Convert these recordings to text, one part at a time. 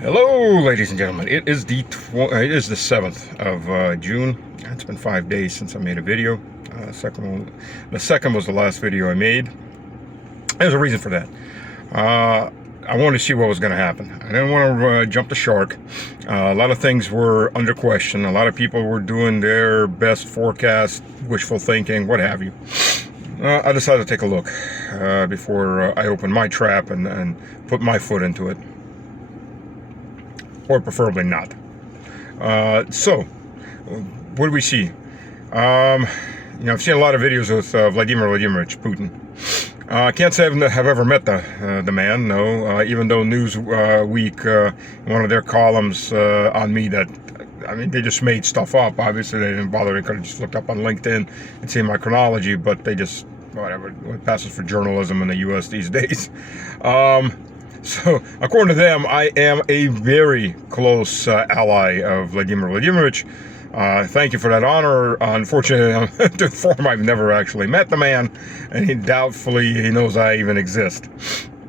Hello, ladies and gentlemen. It is the 7th of June. It's been 5 days since I made a video. The second was the last video I made. There's a reason for that. I wanted to see what was going to happen. I didn't want to jump the shark. A lot of things were under question. A lot of people were doing their best forecast, wishful thinking, what have you. I decided to take a look before I open my trap and put my foot into it. Or preferably not. So, what do we see? I've seen a lot of videos with Vladimir Vladimirovich Putin. I can't say I have ever met the man, no. Even though Newsweek, one of their columns on me they just made stuff up. Obviously, they didn't bother. They could have just looked up on LinkedIn and seen my chronology, but they just, whatever, what passes for journalism in the U.S. these days. So, according to them, I am a very close ally of Vladimir Vladimirovich. Thank you for that honor. Unfortunately, to inform, I've never actually met the man, and doubtfully he knows I even exist.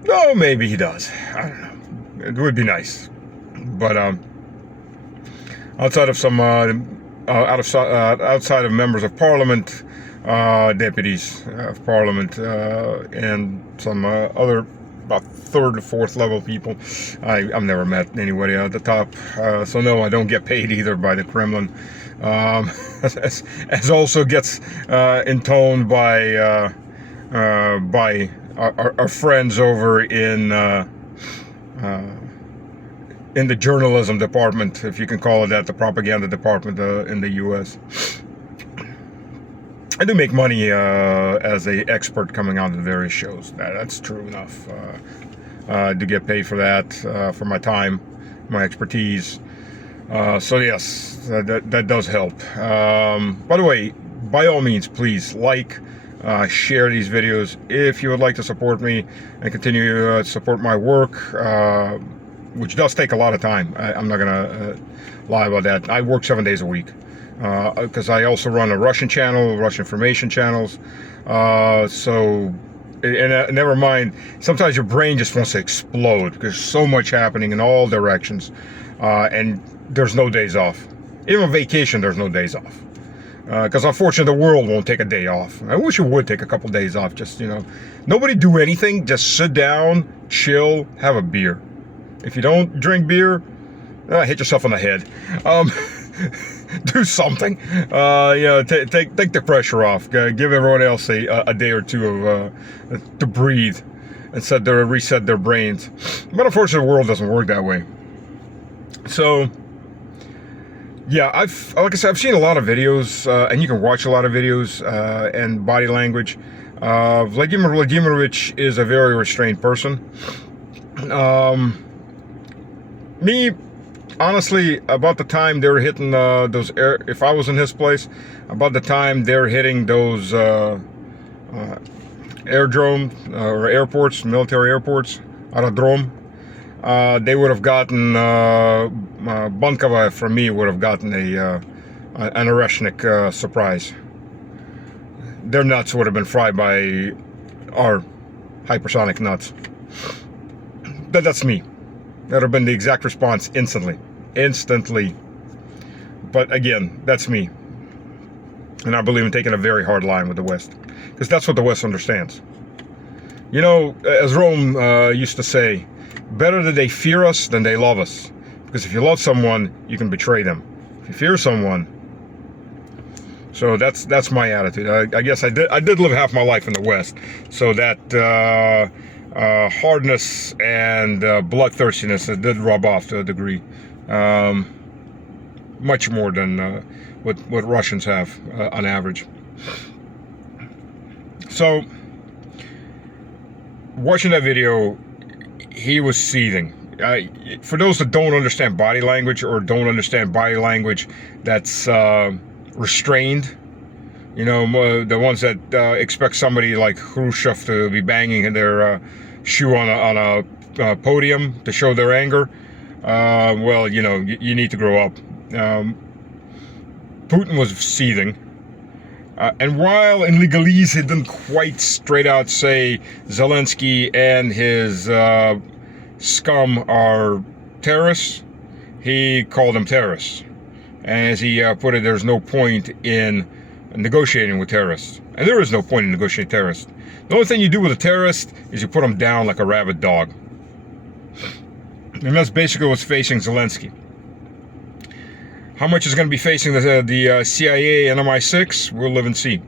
No, maybe he does. I don't know. It would be nice. But outside of some outside of members of Parliament, deputies of Parliament, and some other about third or fourth level people, I've never met anybody at the top, so no, I don't get paid either by the Kremlin, as also gets intoned by our friends over in the journalism department, if you can call it that, the propaganda department in the U.S. I do make money as an expert coming on to various shows. That's true enough. I do get paid for that, for my time, my expertise. So yes, that does help. By the way, by all means, please share these videos if you would like to support me and continue to support my work, which does take a lot of time. I'm not going to lie about that. I work 7 days a week. Because I also run a Russian channel, Russian information channels. Never mind, sometimes your brain just wants to explode because there's so much happening in all directions, and there's no days off. Even on vacation, there's no days off. Because unfortunately, the world won't take a day off. I wish it would take a couple days off. Just, nobody do anything. Just sit down, chill, have a beer. If you don't drink beer, hit yourself on the head. Do something, take the pressure off. Give everyone else a day or two to breathe and reset their brains. But unfortunately, the world doesn't work that way. So, yeah, like I said, I've seen a lot of videos, and you can watch a lot of videos and body language. Vladimir Vladimirovich is a very restrained person. Honestly, about the time they were hitting if I was in his place, about the time they're hitting those aerodrome or airports, military airports, aerodrome, they would have gotten Bankova from me would have gotten an Oreshnik surprise. Their nuts would have been fried by our hypersonic nuts. That's me. That would have been the exact response instantly. But again, that's me. And I believe in taking a very hard line with the West. Because that's what the West understands. As Rome used to say, better that they fear us than they love us. Because if you love someone, you can betray them. If you fear someone... So that's my attitude. I guess I did live half my life in the West. So that... hardness and bloodthirstiness did rub off to a degree, much more than what Russians have on average. So, watching that video, he was seething. For those that don't understand body language or don't understand body language that's restrained, the ones that expect somebody like Khrushchev to be banging in their shoe on a podium to show their anger. You need to grow up. Putin was seething. And while in legalese he didn't quite straight out say Zelensky and his scum are terrorists, he called them terrorists. And as he put it, there's no point in negotiating with terrorists. And there is no point in negotiating terrorists. The only thing you do with a terrorist is you put them down like a rabid dog. And that's basically what's facing Zelensky. How much is going to be facing the CIA and MI6? We'll live and see.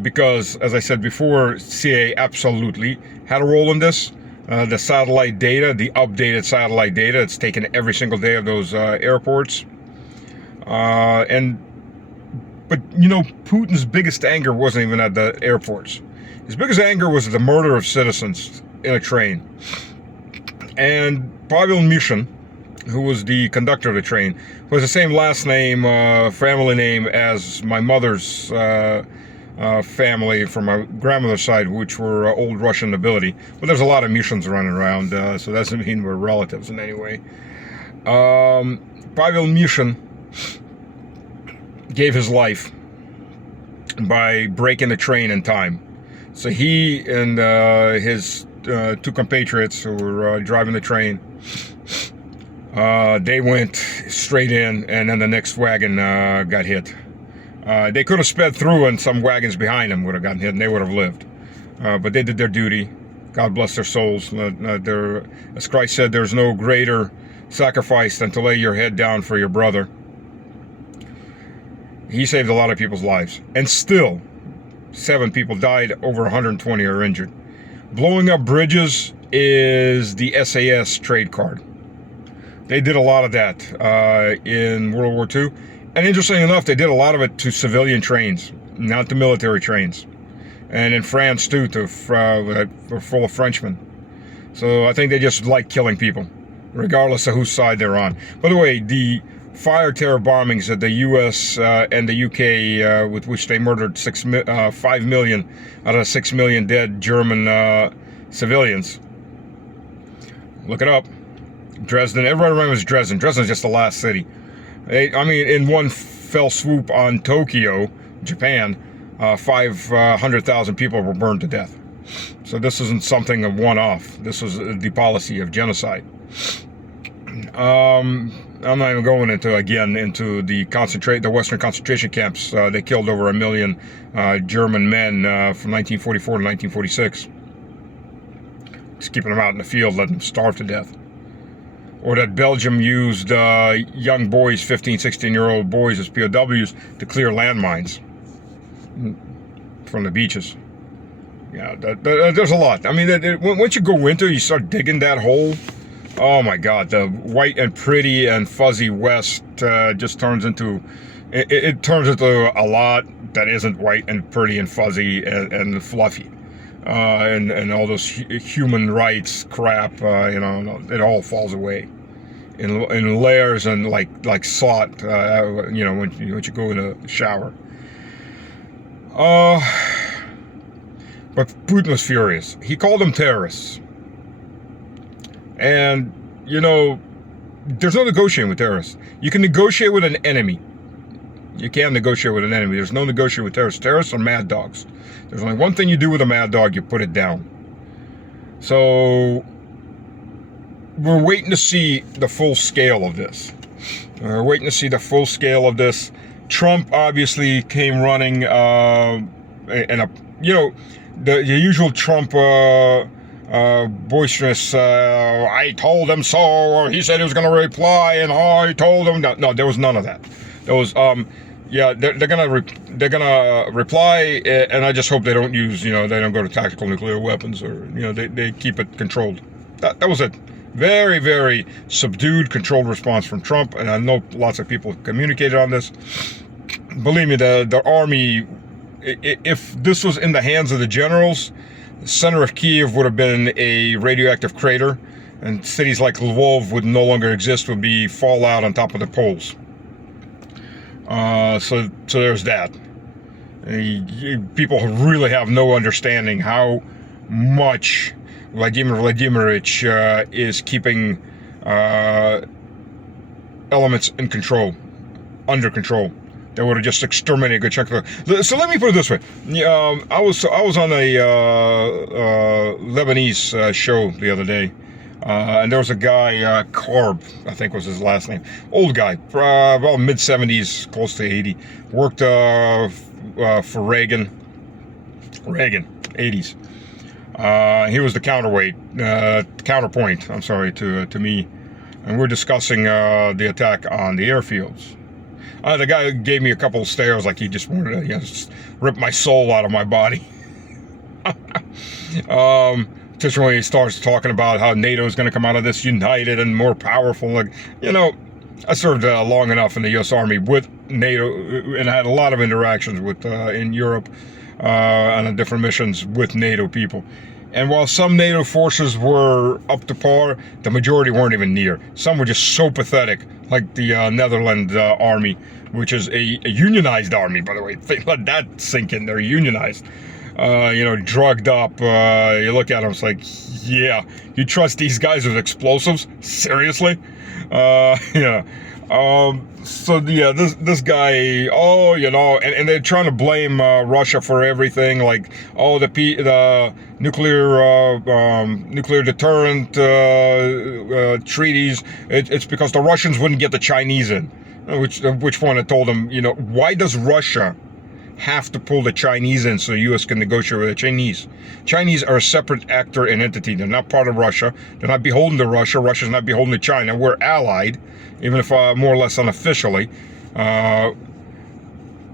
Because, as I said before, CIA absolutely had a role in this. The satellite data, the updated satellite data, it's taken every single day of those airports. But you know, Putin's biggest anger wasn't even at the airports. His biggest anger was the murder of citizens in a train. And Pavel Mishin, who was the conductor of the train, who has the same last name, family name as my mother's family from my grandmother's side, which were old Russian nobility. But there's a lot of Mishins running around, so that doesn't mean we're relatives in any way. Pavel Mishin gave his life by breaking the train in time. So he and his two compatriots who were driving the train, they went straight in, and then the next wagon got hit. They could have sped through, and some wagons behind them would have gotten hit, and they would have lived. But they did their duty. God bless their souls. As Christ said, there's no greater sacrifice than to lay your head down for your brother. He saved a lot of people's lives. And still, 7 people died, over 120 are injured. Blowing up bridges is the SAS trade card. They did a lot of that in World War II. And interestingly enough, they did a lot of it to civilian trains, not to military trains. And in France, too, were full of Frenchmen. So I think they just like killing people, regardless of whose side they're on. By the way, the fire terror bombings that the U.S. And the U.K., with which they murdered 5 million out of 6 million dead German civilians. Look it up. Dresden. Everybody remembers Dresden. Dresden's just the last city. I mean, in one fell swoop on Tokyo, Japan, 500,000 people were burned to death. So this isn't something of one-off. This was the policy of genocide. I'm not even going into the Western concentration camps. They killed over 1 million German men from 1944 to 1946. Just keeping them out in the field, letting them starve to death. Or that Belgium used young boys, 15, 16-year-old boys as POWs to clear landmines from the beaches. Yeah, there's a lot. I mean, once you go into it, you start digging that hole. Oh my God, the white and pretty and fuzzy West just turns into, it turns into a lot that isn't white and pretty and fuzzy and fluffy. And all those human rights crap, it all falls away in layers and like salt, when you go in a shower. But Putin was furious. He called them terrorists. And, there's no negotiating with terrorists. You can negotiate with an enemy. You can't negotiate with an enemy. There's no negotiating with terrorists. Terrorists are mad dogs. There's only one thing you do with a mad dog, you put it down. So, we're waiting to see the full scale of this. We're waiting to see the full scale of this. Trump obviously came running, the usual Trump, boisterous, I told him so, or he said he was going to reply, and I told him. No, there was none of that. There was, they're gonna reply, and I just hope they don't use, they don't go to tactical nuclear weapons, or, they keep it controlled. That was it. Very, very subdued, controlled response from Trump, and I know lots of people communicated on this. Believe me, the army, if this was in the hands of the generals, the center of Kiev would have been a radioactive crater, and cities like Lvov would no longer exist, would be fallout on top of the poles. So there's that. People really have no understanding how much Vladimir Vladimirovich is keeping elements in control, under control. That would have just exterminated a good chunk of the... So let me put it this way. I was on a Lebanese show the other day. And there was a guy, Carb, I think was his last name. Old guy, well, mid-70s, close to 80. Worked for Reagan, 80s. He was the counterpoint, I'm sorry, to me. And we're discussing the attack on the airfields. The guy gave me a couple of stares like he just wanted to just rip my soul out of my body. Just when he starts talking about how NATO is going to come out of this united and more powerful. Like, I served long enough in the U.S. Army with NATO and had a lot of interactions with in Europe on different missions with NATO people. And while some NATO forces were up to par, the majority weren't even near. Some were just so pathetic, like the Netherlands army, which is a unionized army, by the way. Let that sink in. They're unionized. Drugged up. You look at them, it's like, yeah, you trust these guys with explosives? Seriously? Yeah. This guy, and they're trying to blame Russia for everything, like, the nuclear deterrent treaties. It's because the Russians wouldn't get the Chinese in. Which one I told them, why does Russia have to pull the Chinese in so the U.S. can negotiate with the Chinese? Chinese are a separate actor and entity. They're not part of Russia. They're not beholden to Russia. Russia's not beholden to China. We're allied, even if more or less unofficially.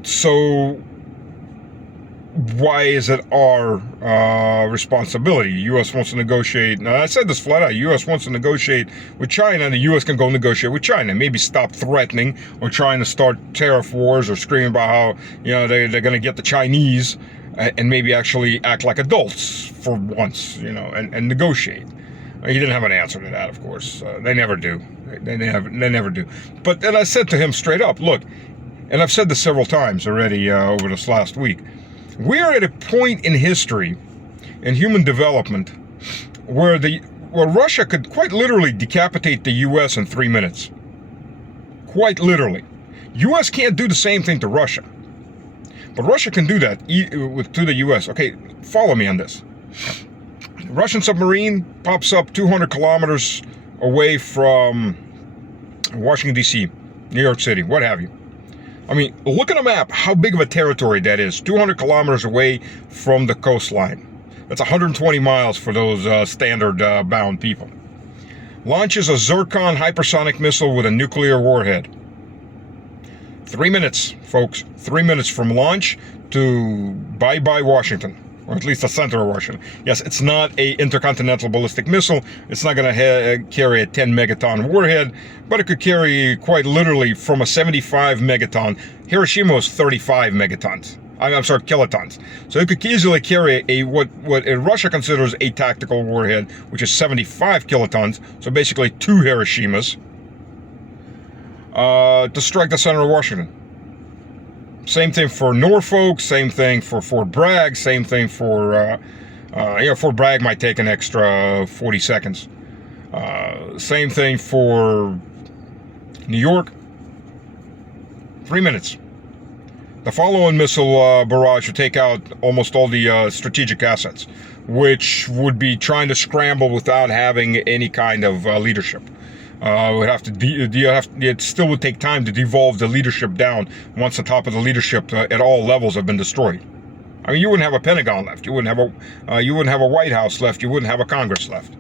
So why is it our responsibility? The U.S. wants to negotiate. Now, I said this flat out. The U.S. wants to negotiate with China, and the U.S. can go negotiate with China. Maybe stop threatening or trying to start tariff wars or screaming about how they're going to get the Chinese, and maybe actually act like adults for once, and negotiate. He didn't have an answer to that, of course. They never do. They never do. But then I said to him straight up, look, and I've said this several times already over this last week. We're at a point in history, in human development, where Russia could quite literally decapitate the U.S. in 3 minutes. Quite literally. U.S. can't do the same thing to Russia. But Russia can do that to the U.S. Okay, follow me on this. Russian submarine pops up 200 kilometers away from Washington, D.C., New York City, what have you. I mean, look at a map, how big of a territory that is. 200 kilometers away from the coastline. That's 120 miles for those standard-bound people. Launches a Zircon hypersonic missile with a nuclear warhead. 3 minutes, folks. 3 minutes from launch to bye-bye Washington. Or at least the center of Washington. Yes, it's not a intercontinental ballistic missile. It's not going to carry a 10 megaton warhead, but it could carry quite literally from a 75 megaton. Hiroshima was 35 megatons. Kilotons. So it could easily carry what Russia considers a tactical warhead, which is 75 kilotons. So basically 2 Hiroshimas to strike the center of Washington. Same thing for Norfolk, same thing for Fort Bragg, same thing for, Fort Bragg might take an extra 40 seconds. Same thing for New York, 3 minutes. The follow-on missile barrage would take out almost all the strategic assets, which would be trying to scramble without having any kind of leadership. It still would take time to devolve the leadership down once the top of the leadership at all levels have been destroyed. I mean, you wouldn't have a Pentagon left. You wouldn't have a White House left. You wouldn't have a Congress left.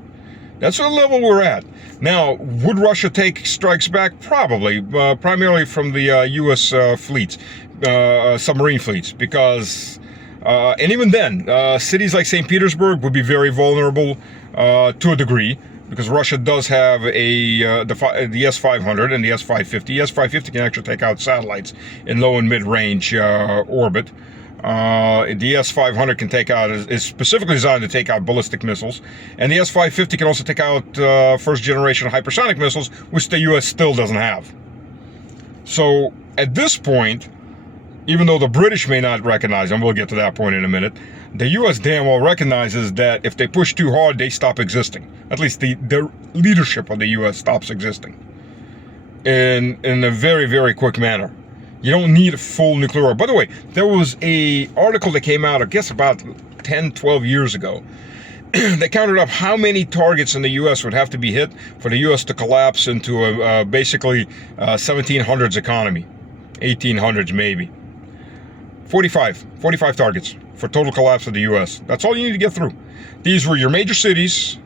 That's the level we're at. Now, would Russia take strikes back? Probably, primarily from the U.S. fleets, submarine fleets, because, and even then, cities like St. Petersburg would be very vulnerable to a degree, because Russia does have the S-500 and the S-550. The S-550 can actually take out satellites in low and mid-range orbit. The S-500 can take out, is specifically designed to take out ballistic missiles. And the S-550 can also take out first-generation hypersonic missiles, which the U.S. still doesn't have. So, at this point, even though the British may not recognize them, we'll get to that point in a minute, the U.S. damn well recognizes that if they push too hard, they stop existing. At least the leadership of the U.S. stops existing in a very, very quick manner. You don't need a full nuclear war. By the way, there was an article that came out, I guess about 10, 12 years ago, they counted up how many targets in the U.S. would have to be hit for the U.S. to collapse into a basically 1700s economy, 1800s maybe. 45 targets for total collapse of the U.S. That's all you need to get through. These were your major cities,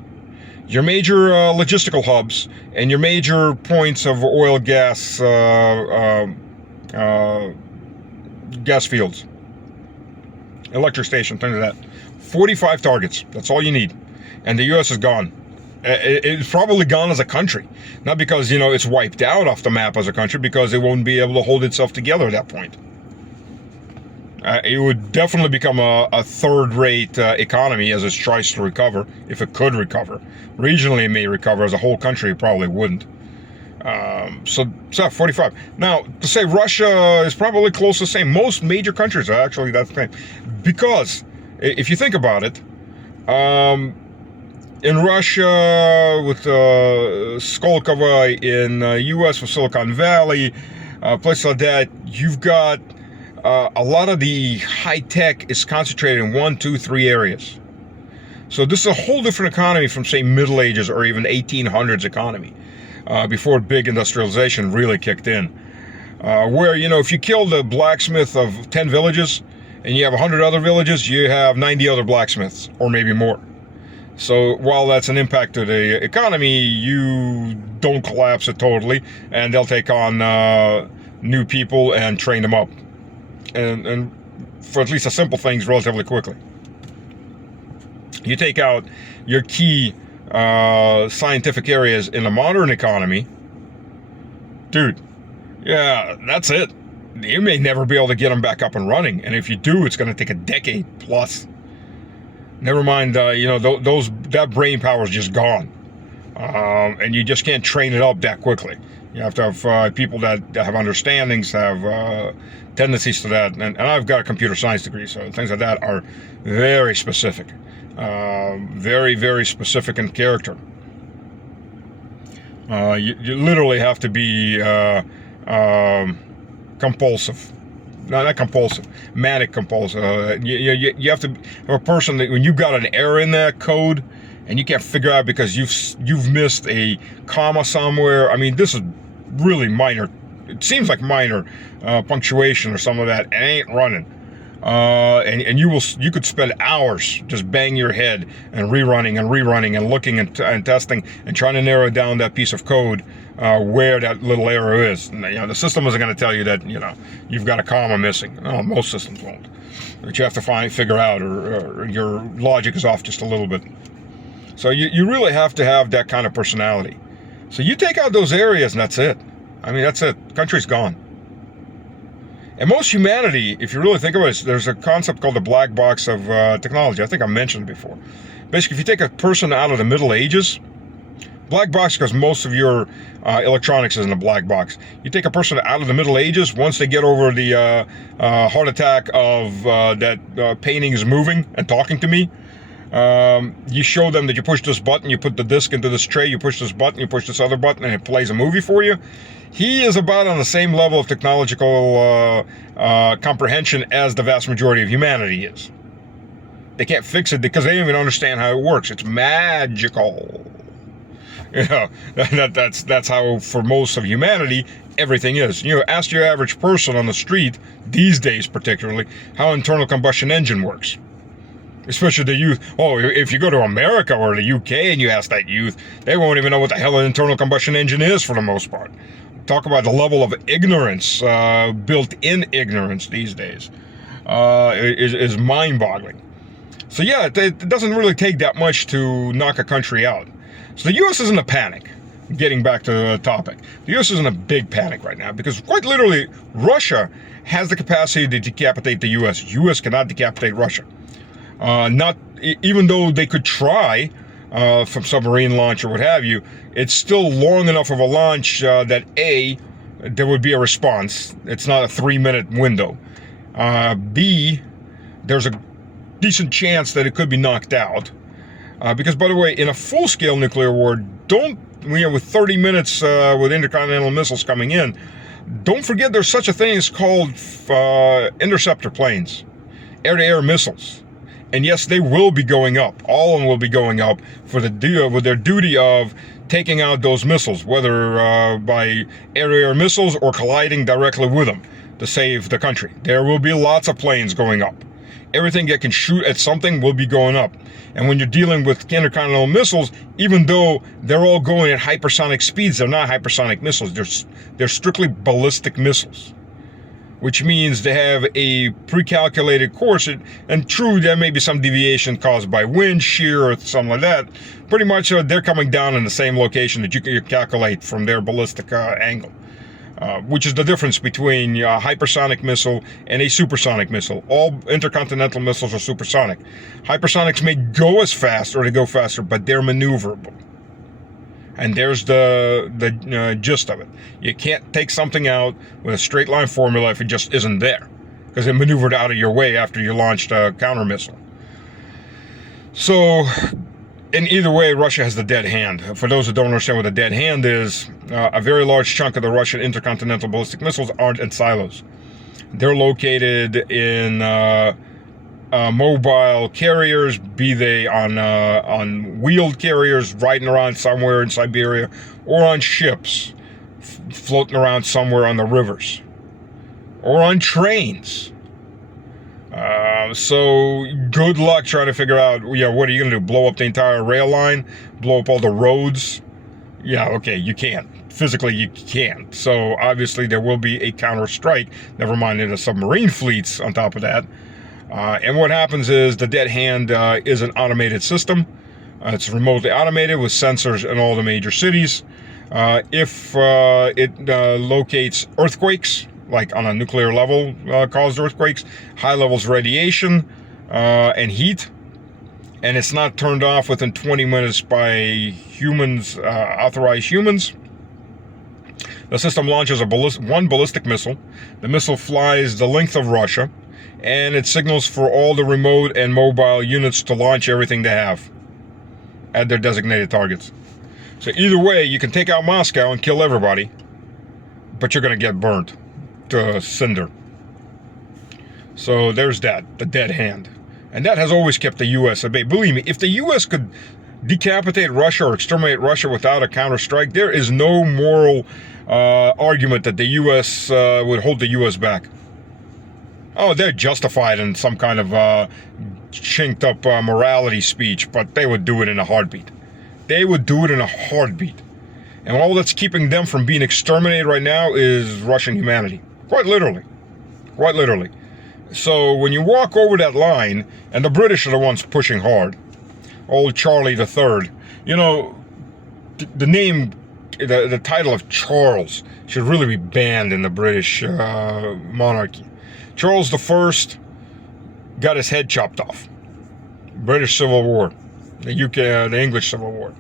your major logistical hubs, and your major points of oil, gas, gas fields, electric station, things like that. 45 targets. That's all you need. And the U.S. is gone. It's probably gone as a country. Not because, it's wiped out off the map as a country, because it won't be able to hold itself together at that point. It would definitely become a third-rate economy as it tries to recover, if it could recover. Regionally, it may recover. As a whole country, it probably wouldn't. So 45. Now, to say Russia is probably close to the same. Most major countries are actually that same. Because, if you think about it, in Russia with Skolkovo, in U.S. with Silicon Valley, places like that, you've got a lot of the high tech is concentrated in 1, 2, 3 areas. So this is a whole different economy from, say, Middle Ages or even 1800s economy, before big industrialization really kicked in. Where, if you kill the blacksmith of 10 villages and you have 100 other villages, you have 90 other blacksmiths, or maybe more. So while that's an impact to the economy, you don't collapse it totally, and they'll take on new people and train them up. And for at least the simple things relatively quickly. You take out your key scientific areas in a modern economy, dude, yeah, that's it. You may never be able to get them back up and running, and if you do, it's going to take a decade plus. Never mind, that brain power is just gone, and you just can't train it up that quickly. You have to have people that have understandings, have tendencies to that, and I've got a computer science degree, so things like that are very specific, very, very specific in character. You literally have to be compulsive. No, not compulsive, manic compulsive. You have to have a person that when you've got an error in that code and you can't figure out because you've missed a comma somewhere. I mean, this is really minor. It seems like minor punctuation or some of that. It ain't running. And you could spend hours just banging your head and rerunning and looking and testing and trying to narrow down that piece of code where that little error is. And, the system isn't going to tell you that you've got a comma missing. No, most systems won't. But you have to figure out, or your logic is off just a little bit. So you really have to have that kind of personality. So you take out those areas and that's it. I mean, that's it. Country's gone. And most humanity, if you really think about it, there's a concept called the black box of technology. I think I mentioned it before. Basically, if you take a person out of the Middle Ages, black box because most of your electronics is in a black box. You take a person out of the Middle Ages, once they get over the heart attack of that painting is moving and talking to me, you show them that you push this button, you put the disc into this tray, you push this button, you push this other button, and it plays a movie for you. He is about on the same level of technological comprehension as the vast majority of humanity is. They can't fix it because they don't even understand how it works. It's magical. That's how, for most of humanity, everything is. Ask your average person on the street, these days particularly, how internal combustion engine works. Especially the youth. Oh, if you go to America or the UK and you ask that youth, they won't even know what the hell an internal combustion engine is for the most part. Talk about the level of ignorance, built-in ignorance these days, is mind-boggling. So yeah, it doesn't really take that much to knock a country out. So the U.S. is in a panic. Getting back to the topic, the U.S. is in a big panic right now because quite literally, Russia has the capacity to decapitate the U.S. U.S. cannot decapitate Russia. Even though they could try from submarine launch or what have you, it's still long enough of a launch that A, there would be a response. It's not a 3-minute window. B, there's a decent chance that it could be knocked out. Because, by the way, in a full-scale nuclear war, with 30 minutes with intercontinental missiles coming in, don't forget there's such a thing as called interceptor planes, air-to-air missiles. And yes, they will be going up. All of them will be going up for with their duty of taking out those missiles, whether by air-to-air missiles or colliding directly with them to save the country. There will be lots of planes going up. Everything that can shoot at something will be going up. And when you're dealing with intercontinental missiles, even though they're all going at hypersonic speeds, they're not hypersonic missiles. They're strictly ballistic missiles, which means they have a pre-calculated course. And true, there may be some deviation caused by wind shear or something like that. Pretty much they're coming down in the same location that you can calculate from their ballistic angle. Which is the difference between a hypersonic missile and a supersonic missile. All intercontinental missiles are supersonic. Hypersonics may go as fast or they go faster, but they're maneuverable. And there's the gist of it. You can't take something out with a straight line formula if it just isn't there, because it maneuvered out of your way after you launched a counter missile. So, in either way, Russia has the dead hand. For those who don't understand what a dead hand is, a very large chunk of the Russian intercontinental ballistic missiles aren't in silos. They're located in mobile carriers, be they on wheeled carriers riding around somewhere in Siberia, or on ships floating around somewhere on the rivers, or on trains. So good luck trying to figure out, what are you going to do? Blow up the entire rail line? Blow up all the roads? Yeah, okay, you can't. Physically, you can't. So obviously there will be a counter strike, never mind the submarine fleets on top of that. And what happens is the dead hand is an automated system. It's remotely automated with sensors in all the major cities. If it locates earthquakes, like on a nuclear level caused earthquakes, high levels of radiation and heat, and it's not turned off within 20 minutes by humans, authorized humans, the system launches one ballistic missile. The missile flies the length of Russia, and it signals for all the remote and mobile units to launch everything they have at their designated targets. So either way, you can take out Moscow and kill everybody, but you're going to get burnt to cinder. So there's that, the dead hand. And that has always kept the U.S. at bay. Believe me, if the U.S. could decapitate Russia or exterminate Russia without a counterstrike, there is no moral argument that the U.S. Would hold the U.S. back. Oh, they're justified in some kind of chinked up morality speech, but they would do it in a heartbeat. They would do it in a heartbeat. And all that's keeping them from being exterminated right now is Russian humanity. Quite literally. Quite literally. So when you walk over that line, and the British are the ones pushing hard, old Charlie III, the name, the title of Charles should really be banned in the British monarchy. Charles I got his head chopped off. British Civil War, the English Civil War.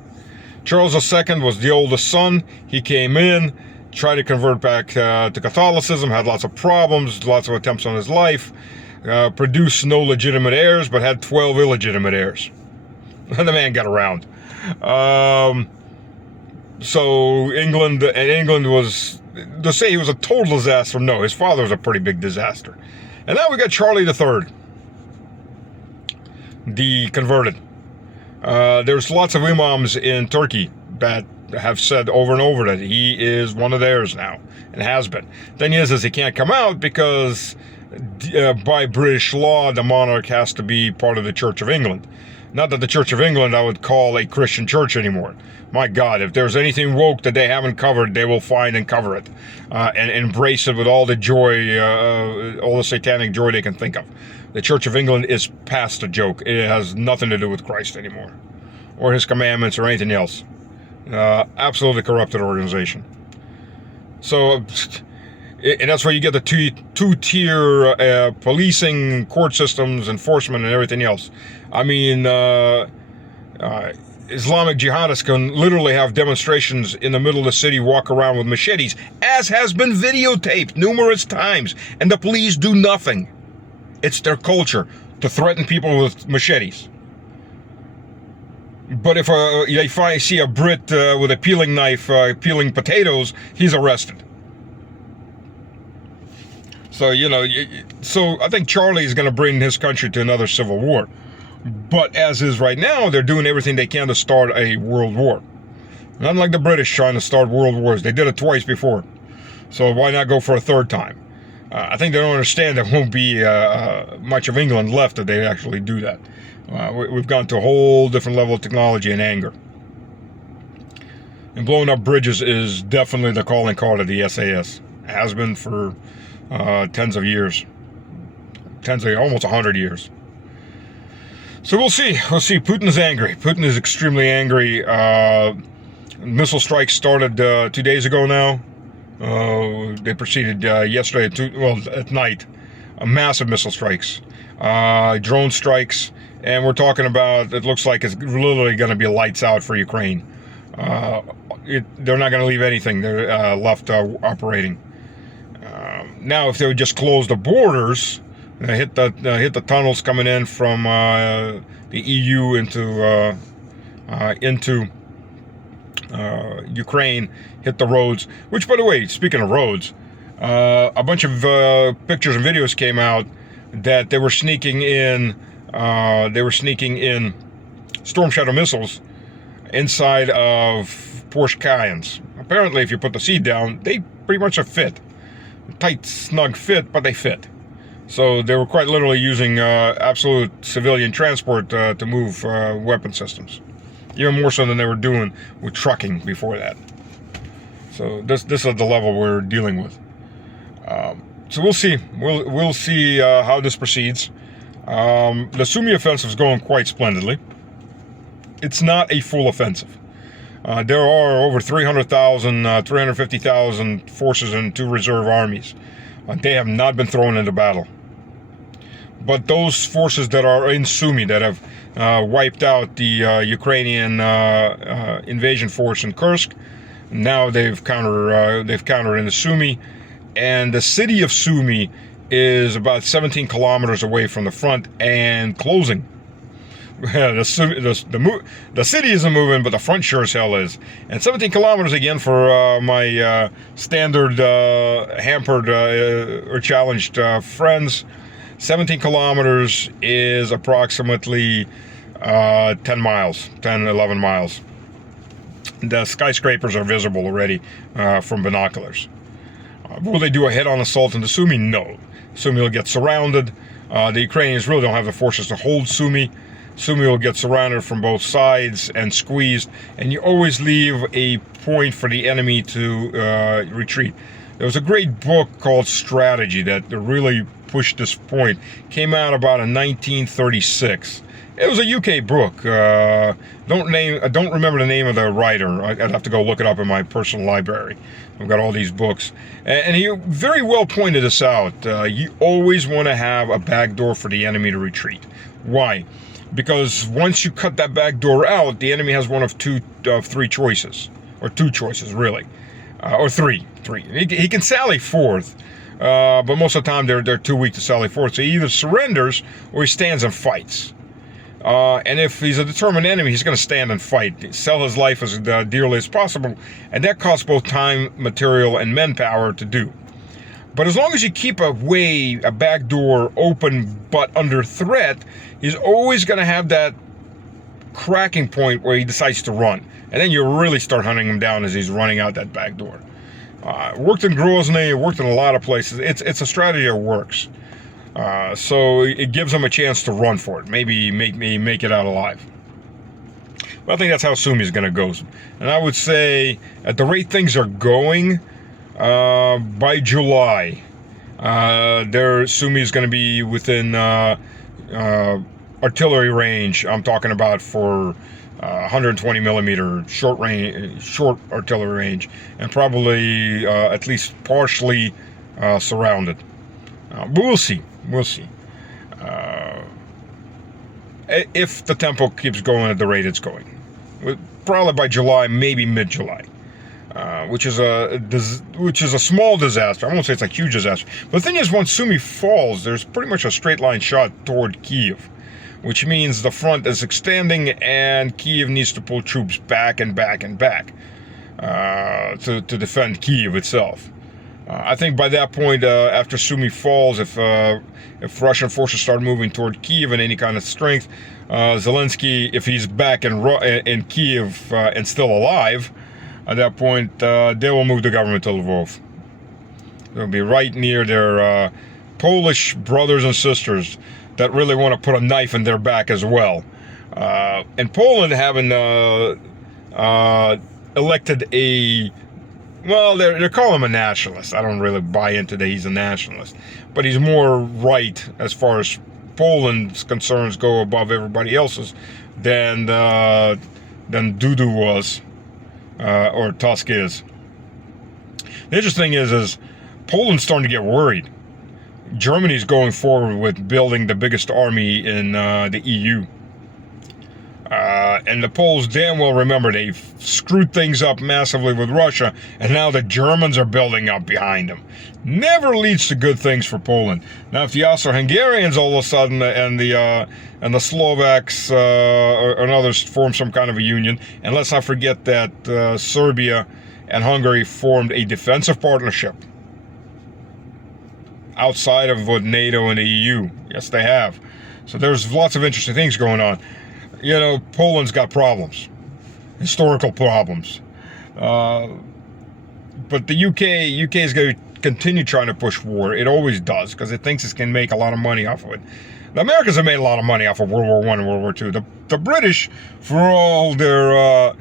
Charles II was the oldest son. He came in, tried to convert back to Catholicism, had lots of problems, lots of attempts on his life, produced no legitimate heirs, but had 12 illegitimate heirs. And the man got around. So England was, to say he was a total disaster, no, his father was a pretty big disaster. And now we got Charlie III, the converted. There's lots of imams in Turkey that have said over and over that he is one of theirs now, and has been. Thing is he can't come out because by British law, the monarch has to be part of the Church of England. Not that the Church of England I would call a Christian church anymore. My God, if there's anything woke that they haven't covered, they will find and cover it, and embrace it with all the joy, all the satanic joy they can think of. The Church of England is past a joke. It has nothing to do with Christ anymore, or his commandments, or anything else. Absolutely corrupted organization. So, and that's where you get the two-tier policing, court systems, enforcement, and everything else. I mean, Islamic jihadists can literally have demonstrations in the middle of the city, walk around with machetes, as has been videotaped numerous times, and the police do nothing. It's their culture to threaten people with machetes. But if they see a Brit with a peeling knife peeling potatoes, he's arrested. So, so I think Charlie is going to bring his country to another civil war. But as is right now, they're doing everything they can to start a world war. Not like the British trying to start world wars. They did it twice before. So why not go for a third time? I think they don't understand there won't be much of England left if they actually do that. We've gone to a whole different level of technology and anger. And blowing up bridges is definitely the calling card of the SAS. It has been for tens of years. Almost 100 years. So we'll see. We'll see. Putin's angry. Putin is extremely angry. Missile strikes started 2 days ago now. They proceeded yesterday at night. Massive missile strikes. Drone strikes. And we're talking about, it looks like it's literally going to be lights out for Ukraine. They're not going to leave anything left operating. Now, if they would just close the borders, hit the tunnels coming in from the EU into Ukraine, hit the roads. Which, by the way, speaking of roads, a bunch of pictures and videos came out that they were sneaking in. Storm Shadow missiles inside of Porsche Cayennes. Apparently, if you put the seat down, they pretty much fit. Tight, snug fit, but they fit. So they were quite literally using absolute civilian transport to move weapon systems. Even more so than they were doing with trucking before that. So this is the level we're dealing with. So we'll see. We'll see how this proceeds. The Sumy offensive is going quite splendidly. It's not a full offensive. There are over 350,000 forces in 2 reserve armies. They have not been thrown into battle. But those forces that are in Sumy that have wiped out the Ukrainian invasion force in Kursk, now they've countered into Sumy, and the city of Sumy is about 17 kilometers away from the front and closing. The city isn't moving, but the front sure as hell is. And 17 kilometers again for my standard hampered or challenged friends. 17 kilometers is approximately 10 miles, 11 miles. The skyscrapers are visible already from binoculars. Will they do a head-on assault into Sumy? No. Sumy will get surrounded. The Ukrainians really don't have the forces to hold Sumy. Sumy will get surrounded from both sides and squeezed, and you always leave a point for the enemy to retreat. There was a great book called Strategy that really pushed this point. Came out about in 1936. It was a UK book. I don't remember the name of the writer. I'd have to go look it up in my personal library. I've got all these books. And he very well pointed this out. You always want to have a back door for the enemy to retreat. Why? Because once you cut that back door out, the enemy has one of three choices. Or 2 choices, really. Or three. He can sally forth. But most of the time, they're too weak to sally forth. So he either surrenders or he stands and fights. And if he's a determined enemy, he's going to stand and fight, sell his life as dearly as possible, and that costs both time, material, and manpower to do. But as long as you keep a back door open but under threat, he's always going to have that cracking point where he decides to run. And then you really start hunting him down as he's running out that back door. Worked in Grozny, worked in a lot of places. It's a strategy that works. So it gives them a chance to run for it. Maybe make it out alive. But I think that's how Sumy is going to go. And I would say, at the rate things are going, by July, Sumy is going to be within artillery range. I'm talking about for 120 millimeter short artillery range, and probably at least partially surrounded. But we'll see. If the tempo keeps going at the rate it's going, probably by July, maybe mid-July, which is a small disaster. I won't say it's a huge disaster. But the thing is, once Sumy falls, there's pretty much a straight line shot toward Kiev, which means the front is extending and Kiev needs to pull troops back and back and back to defend Kiev itself. I think by that point, after Sumy falls, if Russian forces start moving toward Kiev in any kind of strength, Zelensky, if he's back in Kiev and still alive, at that point, they will move the government to Lvov. They'll be right near their Polish brothers and sisters that really want to put a knife in their back as well. And Poland having elected a, well, they're calling him a nationalist. I don't really buy into that he's a nationalist, but he's more right as far as Poland's concerns go above everybody else's than Duda was, or Tusk is. The interesting is Poland's starting to get worried. Germany's going forward with building the biggest army in the EU. And the Poles damn well remember they've screwed things up massively with Russia, and now the Germans are building up behind them. Never leads to good things for Poland. Now, if the Austro-Hungarians all of a sudden and the Slovaks and others form some kind of a union, and let's not forget that Serbia and Hungary formed a defensive partnership outside of what NATO and the EU. Yes, they have. So there's lots of interesting things going on. You know, Poland's got problems, historical problems. But the UK is going to continue trying to push war. It always does, because it thinks it can make a lot of money off of it. The Americans have made a lot of money off of World War I and World War II. The British, for all their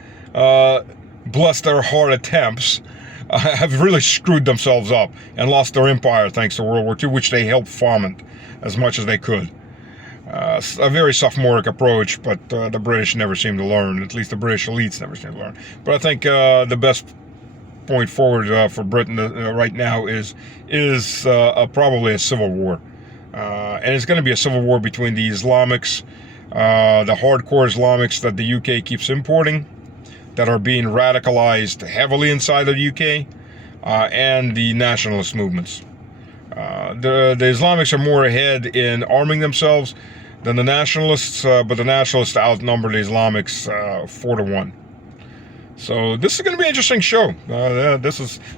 bless their heart attempts, have really screwed themselves up and lost their empire thanks to World War II, which they helped foment as much as they could. A very sophomoric approach, but the British never seem to learn. At least the British elites never seem to learn. But I think the best point forward for Britain right now is probably a civil war. And it's going to be a civil war between the Islamics, the hardcore Islamics that the UK keeps importing, that are being radicalized heavily inside of the UK, and the nationalist movements. The Islamics are more ahead in arming themselves than the nationalists, but the nationalists outnumber the Islamics 4-1. So this is going to be an interesting show.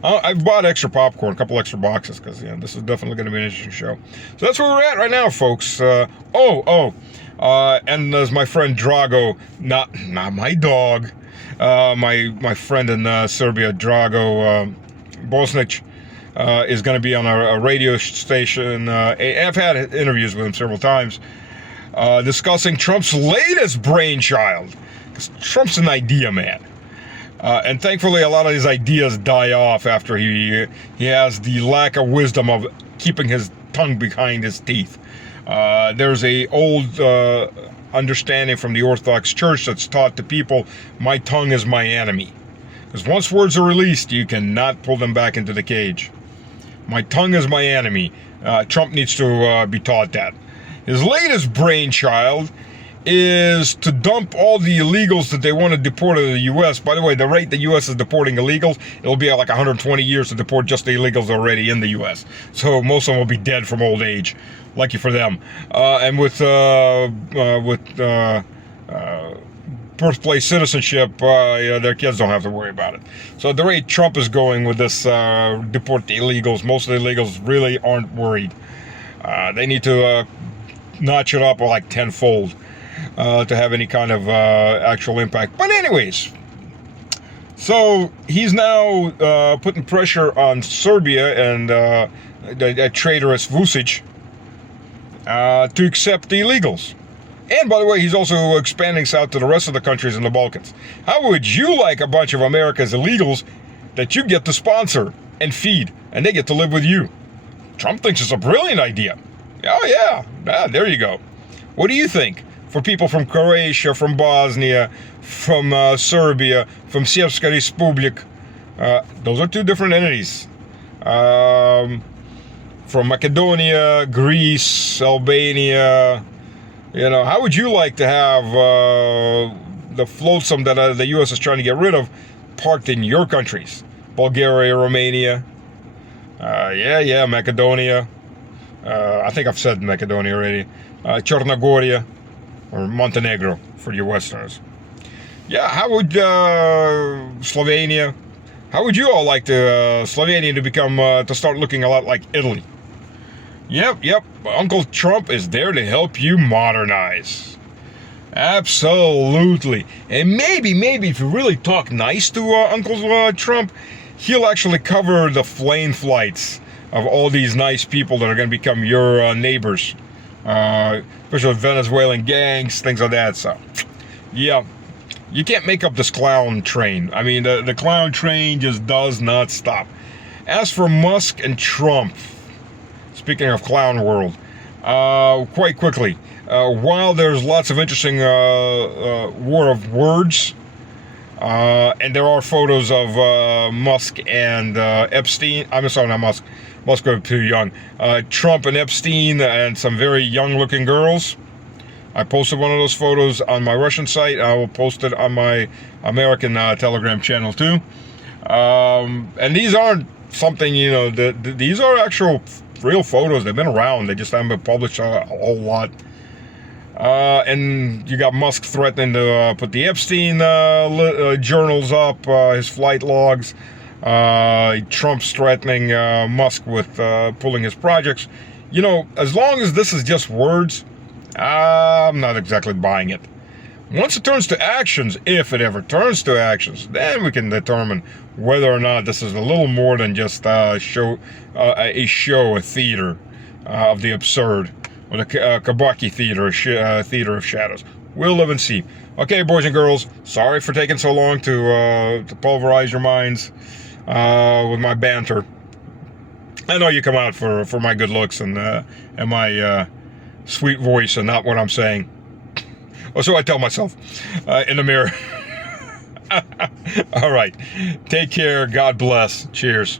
I've bought extra popcorn, a couple extra boxes, because this is definitely going to be an interesting show. So that's where we're at right now, folks. And as my friend Drago, not my dog, my friend in Serbia, Drago Bosnic, is going to be on a radio station. I've had interviews with him several times, discussing Trump's latest brainchild. Because Trump's an idea man. And thankfully, a lot of his ideas die off after he has the lack of wisdom of keeping his tongue behind his teeth. There's a old understanding from the Orthodox Church that's taught to people, my tongue is my enemy. Because once words are released, you cannot pull them back into the cage. My tongue is my enemy. Trump needs to be taught that. His latest brainchild is to dump all the illegals that they want to deport to the U.S. By the way, the rate the U.S. is deporting illegals, it'll be like 120 years to deport just the illegals already in the U.S. So most of them will be dead from old age. Lucky for them. And with birthplace citizenship, their kids don't have to worry about it. So at the rate Trump is going with this deport the illegals, most of the illegals really aren't worried. They need to notch it up like tenfold to have any kind of actual impact. But anyways, so he's now putting pressure on Serbia and that traitorous Vucic to accept the illegals. And by the way, he's also expanding south to the rest of the countries in the Balkans. How would you like a bunch of America's illegals that you get to sponsor and feed, and they get to live with you? Trump thinks it's a brilliant idea. Oh yeah, there you go. What do you think? For people from Croatia, from Bosnia, from Serbia, from Srpska Republic, those are two different entities. From Macedonia, Greece, Albania. How would you like to have the flotsam that the U.S. is trying to get rid of parked in your countries? Bulgaria, Romania, Macedonia. I think I've said Macedonia already. Chornogoria, or Montenegro for your Westerners. Yeah, how would Slovenia? How would you all like Slovenia to become to start looking a lot like Italy? Yep. Uncle Trump is there to help you modernize. Absolutely. And maybe if you really talk nice to Uncle Trump, he'll actually cover the plane flights of all these nice people that are going to become your neighbors. Especially Venezuelan gangs, things like that. So, yeah. You can't make up this clown train. I mean, the clown train just does not stop. As for Musk and Trump, speaking of clown world, quite quickly, while there's lots of interesting war of words, and there are photos of Musk and Epstein. I'm sorry, not Musk. Musk was too young. Trump and Epstein and some very young-looking girls. I posted one of those photos on my Russian site. I will post it on my American Telegram channel too. And these aren't something, you know, these are actual real photos. They've been around. They just haven't been published a whole lot. And you got Musk threatening to put the Epstein journals up, his flight logs. Trump's threatening Musk with pulling his projects. You know, as long as this is just words, I'm not exactly buying it. Once it turns to actions, if it ever turns to actions, then we can determine whether or not this is a little more than just a theater of the absurd, or the Kabuki theater, a theater of shadows. We'll live and see. Okay, boys and girls, sorry for taking so long to pulverize your minds with my banter. I know you come out for my good looks and my sweet voice and not what I'm saying. Or so I tell myself in the mirror. All right. Take care. God bless. Cheers.